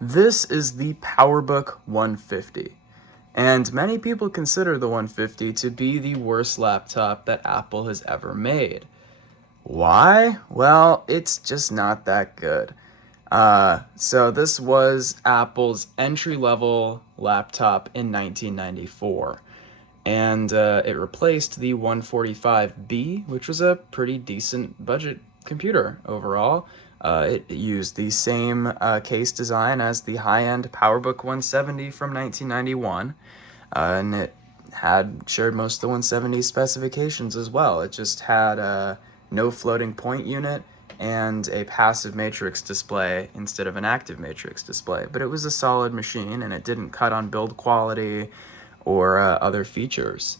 This is the PowerBook 150, and many people consider the 150 to be the worst laptop that Apple has ever made. Why? Well, it's just not that good. So this was Apple's entry-level laptop in 1994, and it replaced the 145B, which was a pretty decent budget computer overall. It used the same case design as the high-end PowerBook 170 from 1991, and it had shared most of the 170 specifications as well. It just had no floating point unit and a passive matrix display instead of an active matrix display. But it was a solid machine, and it didn't cut on build quality or other features.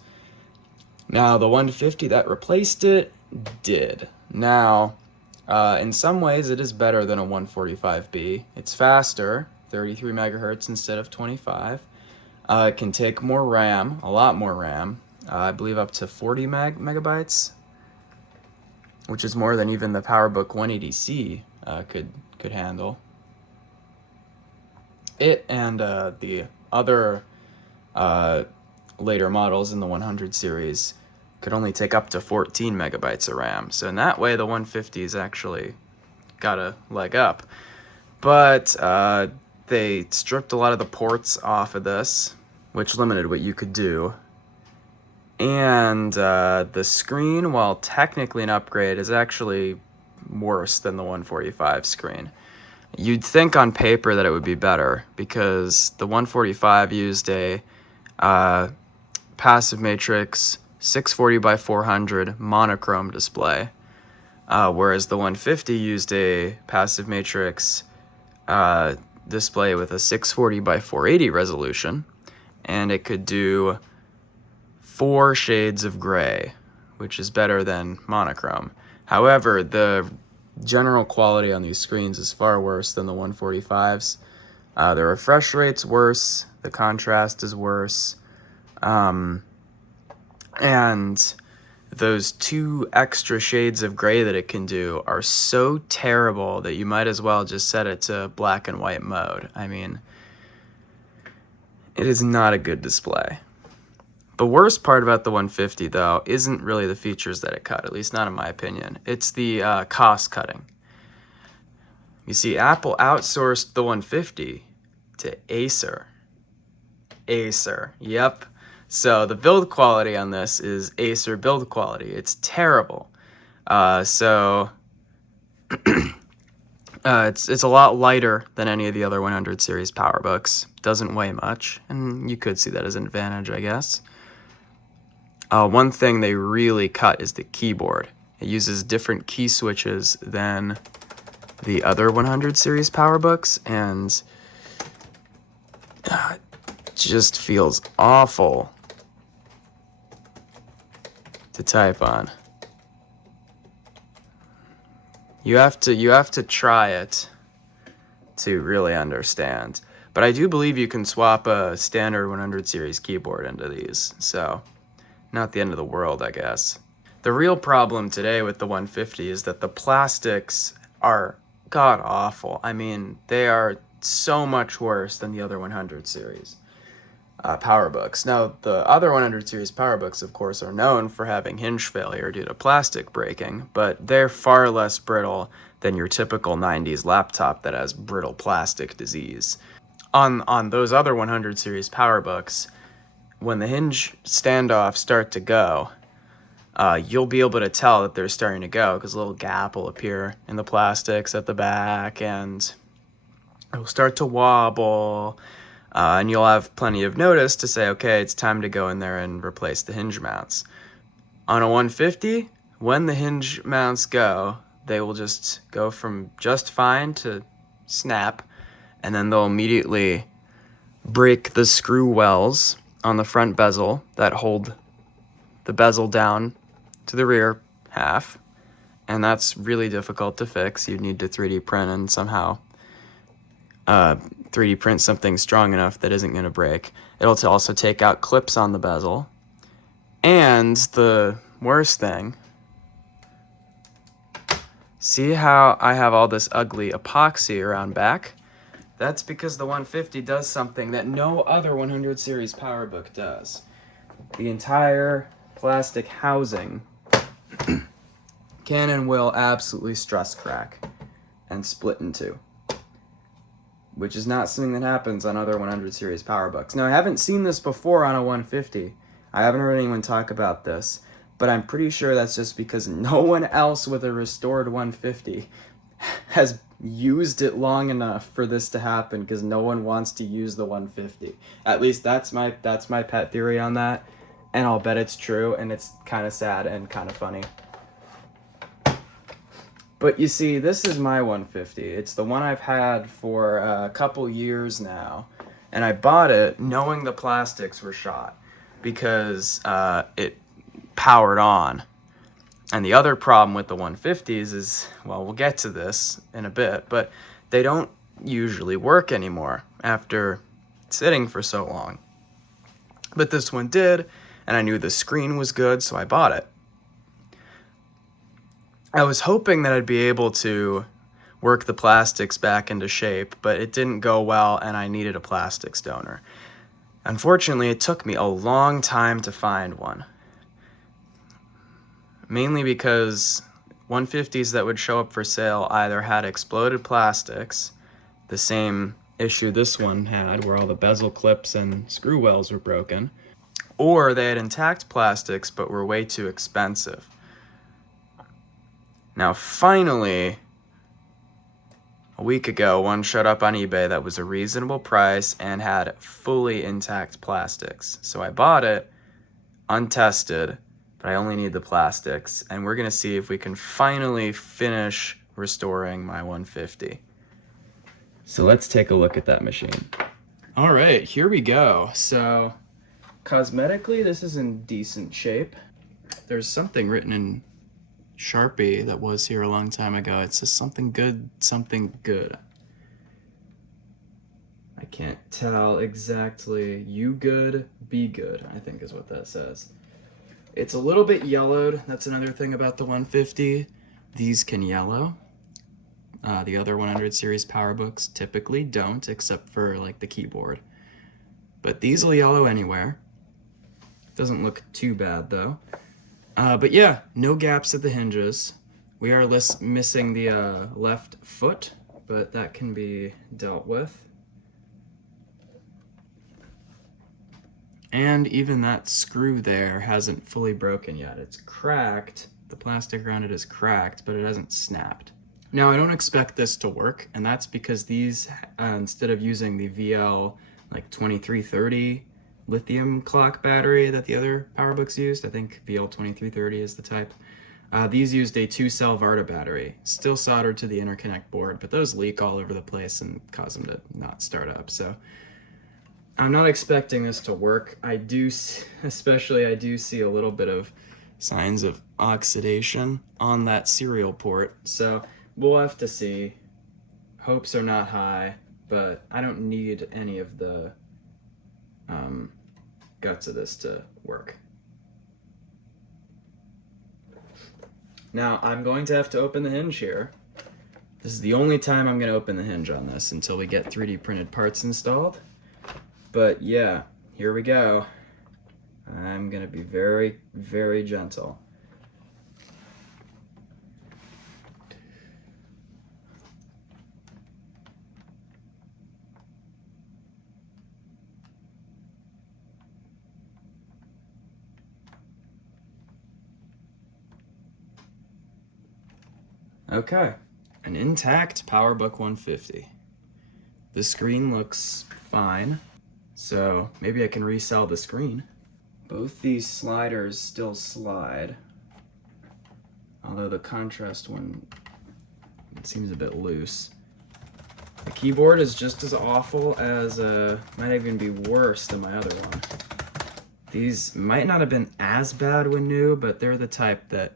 Now, the 150 that replaced it did. Now, in some ways, it is better than a 145B. It's faster, 33 megahertz instead of 25. It can take more RAM, a lot more RAM. I believe up to 40 megabytes, which is more than even the PowerBook 180C could handle. It and the other later models in the 100 series could only take up to 14 megabytes of RAM. So in that way, the 150's actually got a leg up. But they stripped a lot of the ports off of this, which limited what you could do. And the screen, while technically an upgrade, is actually worse than the 145 screen. You'd think on paper that it would be better, because the 145 used a passive matrix 640 by 400 monochrome display, whereas the 150 used a passive matrix display with a 640 by 480 resolution, and it could do 4 shades of gray, which is better than monochrome. However, the general quality on these screens is far worse than the 145s. The refresh rate's worse, the contrast is worse, and those 2 extra shades of gray that it can do are so terrible that you might as well just set it to black and white mode. I mean, it is not a good display. The worst part about the 150, though, isn't really the features that it cut, at least not in my opinion. It's the cost cutting. You see, Apple outsourced the 150 to Acer. Acer, yep. So the build quality on this is Acer build quality. It's terrible. It's a lot lighter than any of the other 100 series PowerBooks. Doesn't weigh much, and you could see that as an advantage, I guess. One thing they really cut is the keyboard. It uses different key switches than the other 100 series PowerBooks, and it just feels awful to type on. You have to try it to really understand. But I do believe you can swap a standard 100 series keyboard into these, so not the end of the world, I guess. The real problem today with the 150 is that the plastics are god-awful. I mean, they are so much worse than the other 100 series PowerBooks. Now, the other 100 series PowerBooks, of course, are known for having hinge failure due to plastic breaking, but they're far less brittle than your typical 90s laptop that has brittle plastic disease. On those other 100 series PowerBooks, when the hinge standoffs start to go, you'll be able to tell that they're starting to go because a little gap will appear in the plastics at the back, and it will start to wobble, and you'll have plenty of notice to say, okay, it's time to go in there and replace the hinge mounts. On a 150, when the hinge mounts go, they will just go from just fine to snap, and then they'll immediately break the screw wells on the front bezel that hold the bezel down to the rear half, and that's really difficult to fix. You need to 3D print and somehow 3D print something strong enough that isn't going to break. It'll also take out clips on the bezel, and the worst thing, see how I have all this ugly epoxy around back? That's because the 150 does something that no other 100 series PowerBook does. The entire plastic housing can and will absolutely stress crack and split in two, which is not something that happens on other 100 series PowerBooks. Now, I haven't seen this before on a 150. I haven't heard anyone talk about this, but I'm pretty sure that's just because no one else with a restored 150 has used it long enough for this to happen, because no one wants to use the 150. At least that's my pet theory on that, and I'll bet it's true, and it's kind of sad and kind of funny. But you see, this is my 150. It's the one I've had for a couple years now, and I bought it knowing the plastics were shot because it powered on. And the other problem with the 150s is, well, we'll get to this in a bit, but they don't usually work anymore after sitting for so long. But this one did, and I knew the screen was good, so I bought it. I was hoping that I'd be able to work the plastics back into shape, but it didn't go well, and I needed a plastics donor. Unfortunately, it took me a long time to find one. Mainly because 150s that would show up for sale either had exploded plastics, the same issue this one had, where all the bezel clips and screw wells were broken, or they had intact plastics but were way too expensive. Now, finally, a week ago, one showed up on eBay that was a reasonable price and had fully intact plastics. So I bought it, untested, but I only need the plastics, and we're gonna see if we can finally finish restoring my 150. So let's take a look at that machine. All right, here we go. So cosmetically, this is in decent shape. There's something written in Sharpie that was here a long time ago. It says something good, something good. I can't tell exactly. You good, be good, I think is what that says. It's a little bit yellowed. That's another thing about the 150. These can yellow. The other 100 series PowerBooks typically don't, except for like the keyboard. But these will yellow anywhere. Doesn't look too bad though. But yeah, no gaps at the hinges. We are missing the left foot, but that can be dealt with. And even that screw there hasn't fully broken yet. It's cracked. The plastic around it is cracked, but it hasn't snapped. Now, I don't expect this to work, and that's because these, instead of using the VL like 2330 lithium clock battery that the other PowerBooks used, I think VL 2330 is the type, these used a 2-cell Varta battery, still soldered to the interconnect board, but those leak all over the place and cause them to not start up. So I'm not expecting this to work. I do see a little bit of signs of oxidation on that serial port, so we'll have to see. Hopes are not high, but I don't need any of the guts of this to work. Now, I'm going to have to open the hinge here. This is the only time I'm going to open the hinge on this until we get 3D printed parts installed. But yeah, here we go. I'm gonna be very, very gentle. Okay, an intact PowerBook 150. The screen looks fine. So maybe I can resell the screen. Both these sliders still slide, although the contrast one, it seems a bit loose. The keyboard is just as awful as, might even be worse than my other one. These might not have been as bad when new, but they're the type that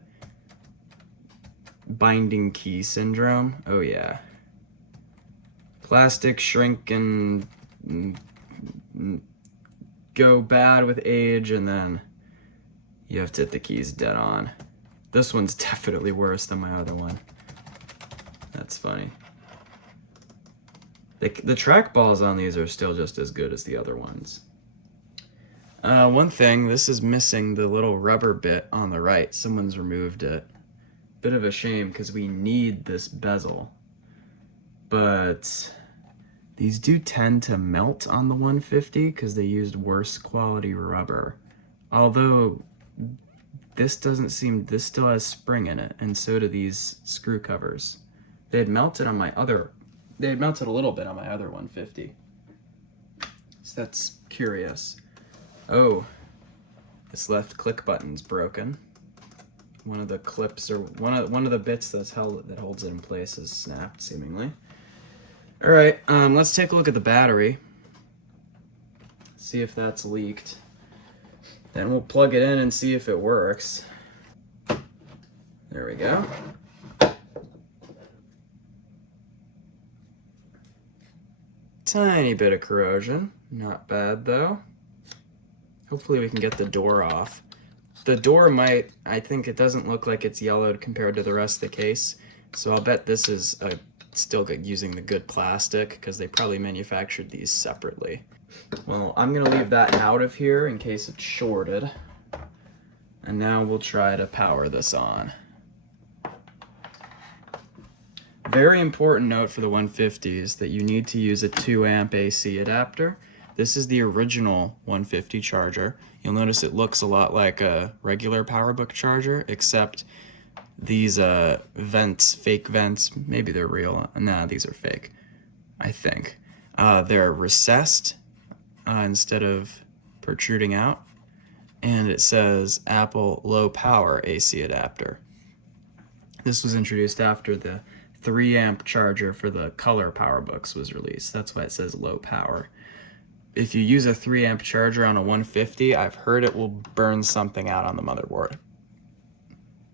binding key syndrome. Oh yeah. Plastic shrink and go bad with age, and then you have to hit the keys dead on. This one's definitely worse than my other one. That's funny. The trackballs on these are still just as good as the other ones. One thing, this is missing the little rubber bit on the right. Someone's removed it. Bit of a shame because we need this bezel. But these do tend to melt on the 150 because they used worse quality rubber. Although this still has spring in it, and so do these screw covers. They had melted a little bit on my other 150. So that's curious. Oh, this left click button's broken. One of the clips, or one of the bits that holds it in place, is snapped seemingly. All right, let's take a look at the battery. See if that's leaked. Then we'll plug it in and see if it works. There we go. Tiny bit of corrosion, not bad though. Hopefully we can get the door off. The door I think it doesn't look like it's yellowed compared to the rest of the case, so I'll bet this is still using the good plastic because they probably manufactured these separately. Well, I'm gonna leave that out of here in case it's shorted. And now we'll try to power this on. Very important note for the 150s that you need to use a 2 amp AC adapter. This is the original 150 charger. You'll notice it looks a lot like a regular PowerBook charger, except these vents, fake vents, maybe they're real. Nah, these are fake, I think. They're recessed instead of protruding out. And it says Apple low power AC adapter. This was introduced after the 3 amp charger for the color PowerBooks was released. That's why it says low power. If you use a 3 amp charger on a 150, I've heard it will burn something out on the motherboard.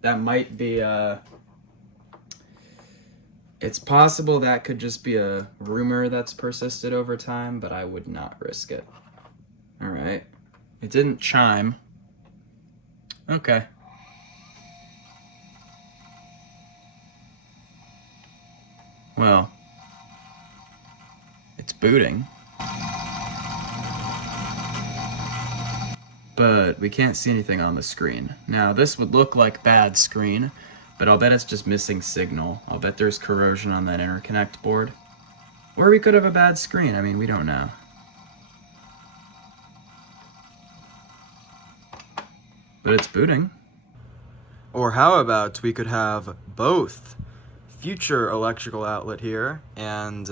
That might be it's possible that could just be a rumor that's persisted over time, but I would not risk it. All right. It didn't chime. Okay. Well, it's booting. But we can't see anything on the screen. Now, this would look like bad screen, but I'll bet it's just missing signal. I'll bet there's corrosion on that interconnect board. Or we could have a bad screen. I mean, we don't know. But it's booting. Or how about we could have both? Future electrical outlet here, and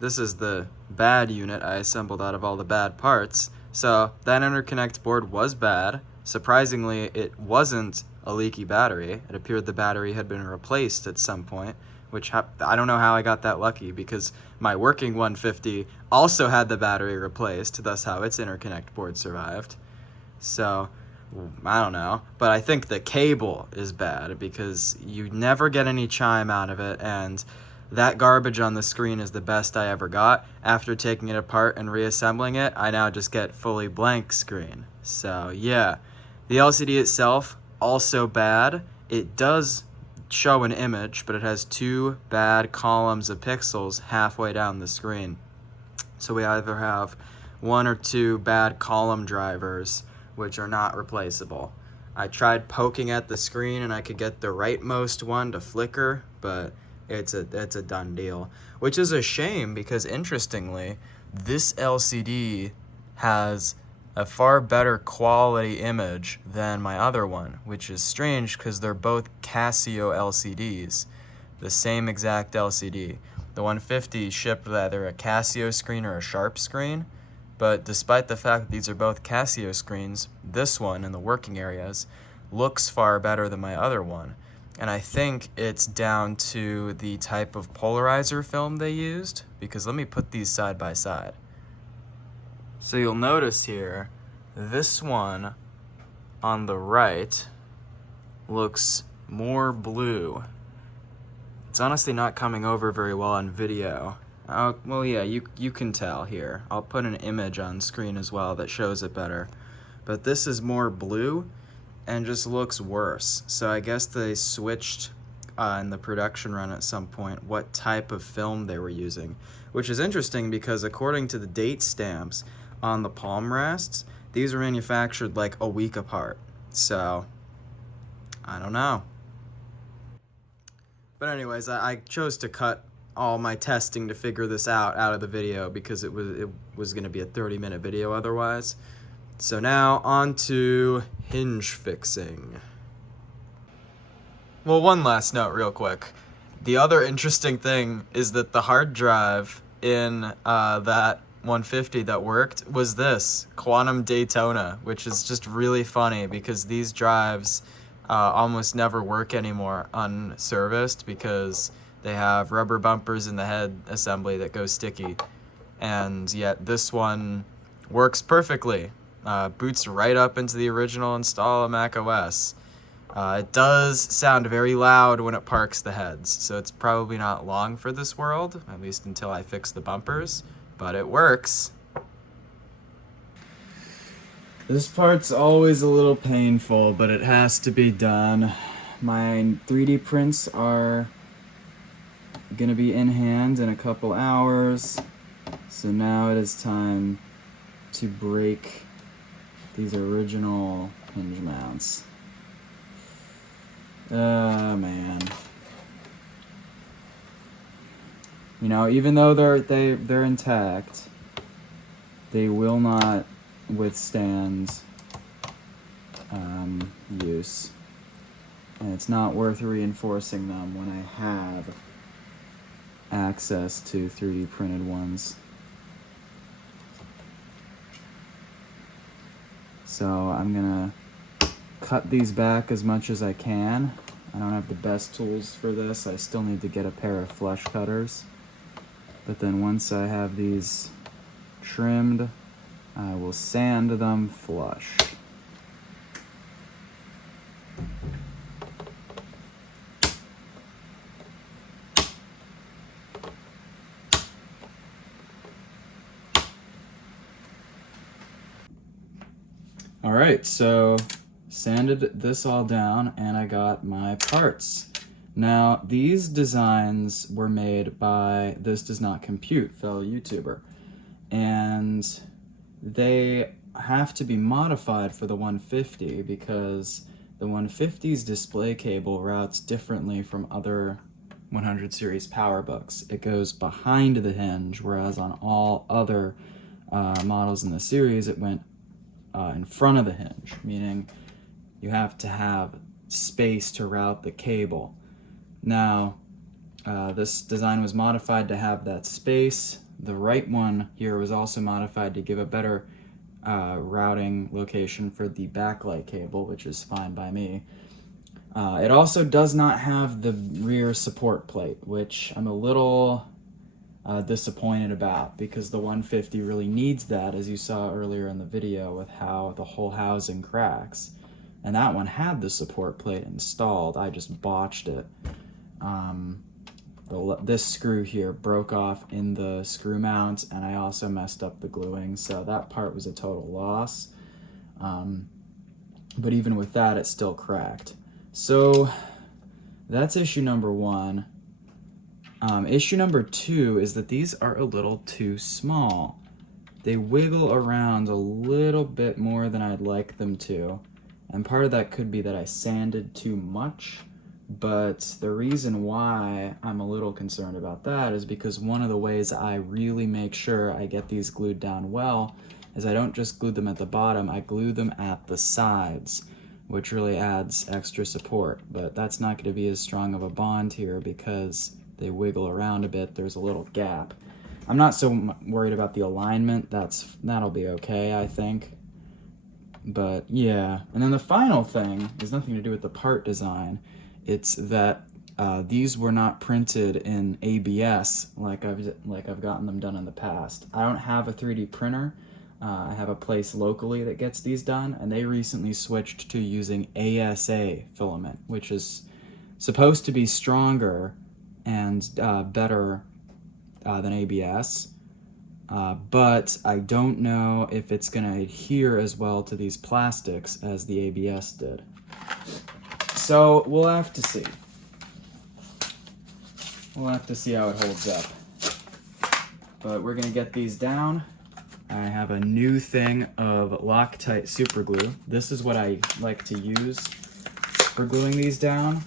this is the bad unit I assembled out of all the bad parts. So that interconnect board was bad. Surprisingly, it wasn't a leaky battery. It appeared the battery had been replaced at some point, which I don't know how I got that lucky because my working 150 also had the battery replaced, thus how its interconnect board survived. So I don't know, but I think the cable is bad because you never get any chime out of it, and that garbage on the screen is the best I ever got. After taking it apart and reassembling it, I now just get fully blank screen. So yeah, the LCD itself, also bad. It does show an image, but it has 2 bad columns of pixels halfway down the screen. So we either have 1 or 2 bad column drivers, which are not replaceable. I tried poking at the screen and I could get the rightmost one to flicker, but it's a done deal, which is a shame because interestingly, this LCD has a far better quality image than my other one, which is strange because they're both Casio LCDs, the same exact LCD. The 150 shipped with either a Casio screen or a Sharp screen, but despite the fact that these are both Casio screens, this one in the working areas looks far better than my other one. And I think it's down to the type of polarizer film they used, because let me put these side by side. So you'll notice here, this one on the right looks more blue. It's honestly not coming over very well on video. Well, yeah, you can tell here. I'll put an image on screen as well that shows it better. But this is more blue and just looks worse. So I guess they switched in the production run at some point what type of film they were using, which is interesting because according to the date stamps on the palm rests, these were manufactured like a week apart. So, I don't know. But anyways, I chose to cut all my testing to figure this out of the video because it was going to be a 30-minute video otherwise. So now on to hinge fixing. Well, one last note real quick. The other interesting thing is that the hard drive in that 150 that worked was this, Quantum Daytona, which is just really funny because these drives almost never work anymore unserviced because they have rubber bumpers in the head assembly that go sticky. And yet this one works perfectly. Boots right up into the original install of Mac OS. It does sound very loud when it parks the heads, so it's probably not long for this world, at least until I fix the bumpers, but it works. This part's always a little painful, but it has to be done. My 3D prints are gonna be in hand in a couple hours, so now it is time to break these original hinge mounts. Man. You know, even though they're intact, they will not withstand use. And it's not worth reinforcing them when I have access to 3D printed ones. So I'm gonna cut these back as much as I can. I don't have the best tools for this. I still need to get a pair of flush cutters. But then once I have these trimmed, I will sand them flush. All right, so sanded this all down and I got my parts. Now, these designs were made by This Does Not Compute, fellow YouTuber, and they have to be modified for the 150 because the 150's display cable routes differently from other 100 series PowerBooks. It goes behind the hinge, whereas on all other models in the series, it went in front of the hinge, meaning you have to have space to route the cable. Now, this design was modified to have that space. The right one here was also modified to give a better routing location for the backlight cable, which is fine by me. It also does not have the rear support plate, which I'm a little disappointed about because the 150 really needs that, as you saw earlier in the video with how the whole housing cracks. And that one had the support plate installed. I just botched it. This screw here broke off in the screw mount, and I also messed up the gluing, so that part was a total loss. But even with that, it still cracked. So that's issue number one. Issue number two is that these are a little too small. They wiggle around a little bit more than I'd like them to. And part of that could be that I sanded too much, but the reason why I'm a little concerned about that is because one of the ways I really make sure I get these glued down well is I don't just glue them at the bottom, I glue them at the sides, which really adds extra support. But that's not going to be as strong of a bond here because they wiggle around a bit, there's a little gap. I'm not so worried about the alignment, that'll be okay, I think. But yeah, and then the final thing has nothing to do with the part design. It's that these were not printed in ABS like I've gotten them done in the past. I don't have a 3D printer. I have a place locally that gets these done, and they recently switched to using ASA filament, which is supposed to be stronger and better than ABS. But I don't know if it's going to adhere as well to these plastics as the ABS did. So we'll have to see. We'll have to see how it holds up. But we're gonna get these down. I have a new thing of Loctite super glue. This is what I like to use for gluing these down.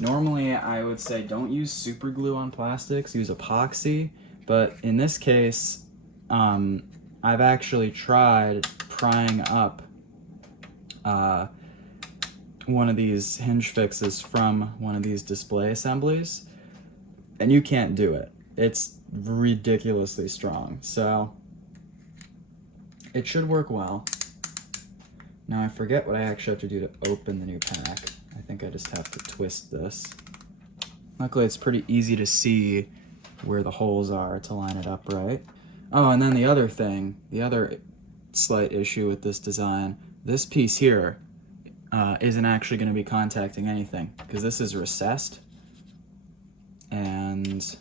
Normally I would say don't use super glue on plastics, use epoxy. But in this case, I've actually tried prying up one of these hinge fixes from one of these display assemblies, and you can't do it. It's ridiculously strong, so it should work well. Now I forget what I actually have to do to open the new pack. I think I just have to twist this. Luckily it's pretty easy to see where the holes are to line it up right. Oh, and then the other thing, the other slight issue with this design, this piece here isn't actually going to be contacting anything because this is recessed and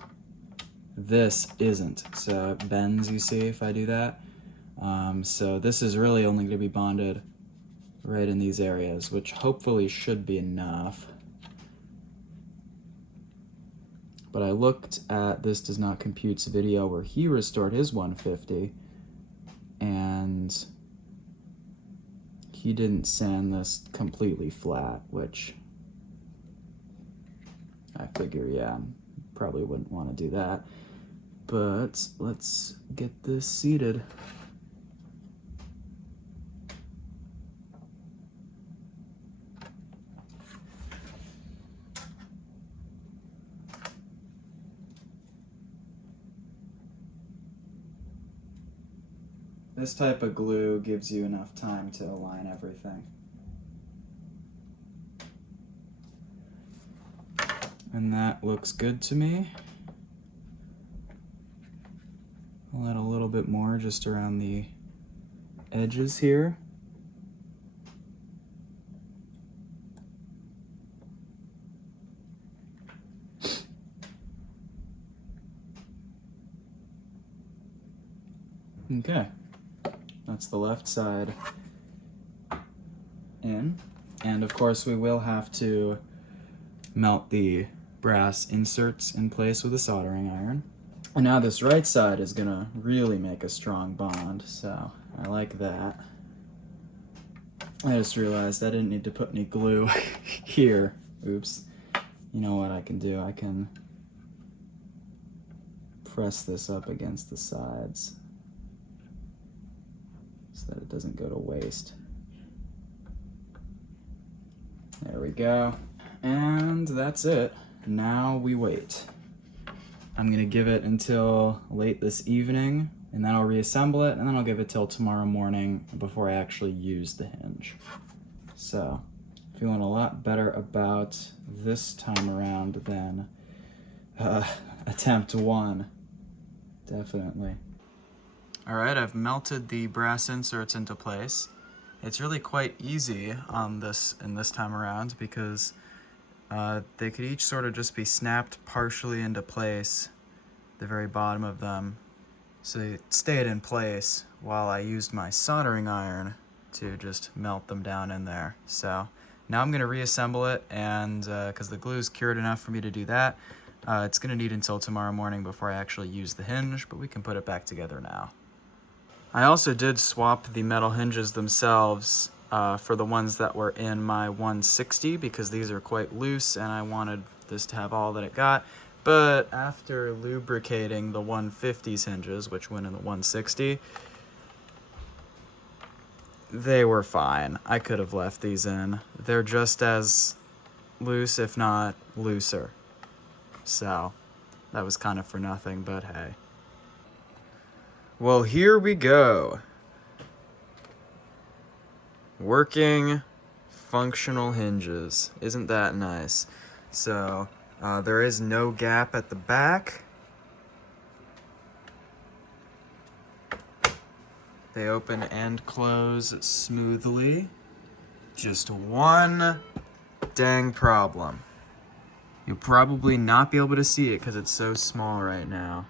this isn't. So it bends, you see, if I do that. So this is really only going to be bonded right in these areas, which hopefully should be enough. But I looked at This Does Not Compute's video where he restored his 150, and he didn't sand this completely flat, which I figure, yeah, probably wouldn't want to do that. But let's get this seated. This type of glue gives you enough time to align everything. And that looks good to me. I'll add a little bit more just around the edges here. Okay. That's the left side in. And of course we will have to melt the brass inserts in place with a soldering iron. And now this right side is gonna really make a strong bond, so I like that. I just realized I didn't need to put any glue here. Oops. You know what I can do? I can press this up against the sides so that it doesn't go to waste. There we go. And that's it. Now we wait. I'm gonna give it until late this evening, and then I'll reassemble it, and then I'll give it till tomorrow morning before I actually use the hinge. So, feeling a lot better about this time around than attempt one, definitely. All right, I've melted the brass inserts into place. It's really quite easy on this time around because they could each sort of just be snapped partially into place, the very bottom of them, so they stayed in place while I used my soldering iron to just melt them down in there. So now I'm gonna reassemble it, and because the glue's cured enough for me to do that, it's gonna need until tomorrow morning before I actually use the hinge, but we can put it back together now. I also did swap the metal hinges themselves for the ones that were in my 160 because these are quite loose and I wanted this to have all that it got. But after lubricating the 150's hinges, which went in the 160, they were fine. I could have left these in. They're just as loose, if not looser. So that was kind of for nothing, but hey. Well, here we go. Working functional hinges. Isn't that nice? So, there is no gap at the back. They open and close smoothly. Just one dang problem. You'll probably not be able to see it because it's so small right now,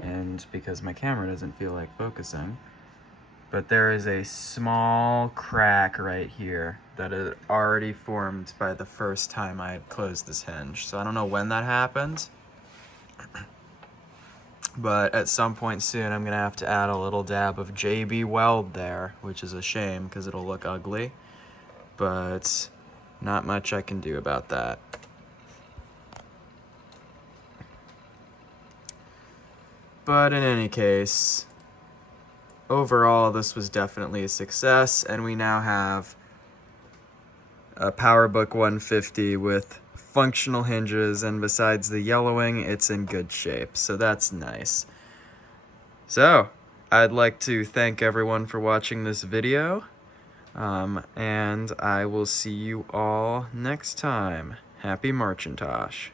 and because my camera doesn't feel like focusing. But there is a small crack right here that had already formed by the first time I had closed this hinge. So I don't know when that happened, But at some point soon, I'm going to have to add a little dab of JB Weld there, which is a shame because it'll look ugly. But not much I can do about that. But in any case, overall, this was definitely a success, and we now have a PowerBook 150 with functional hinges, and besides the yellowing, it's in good shape, so that's nice. So, I'd like to thank everyone for watching this video, and I will see you all next time. Happy Marchintosh.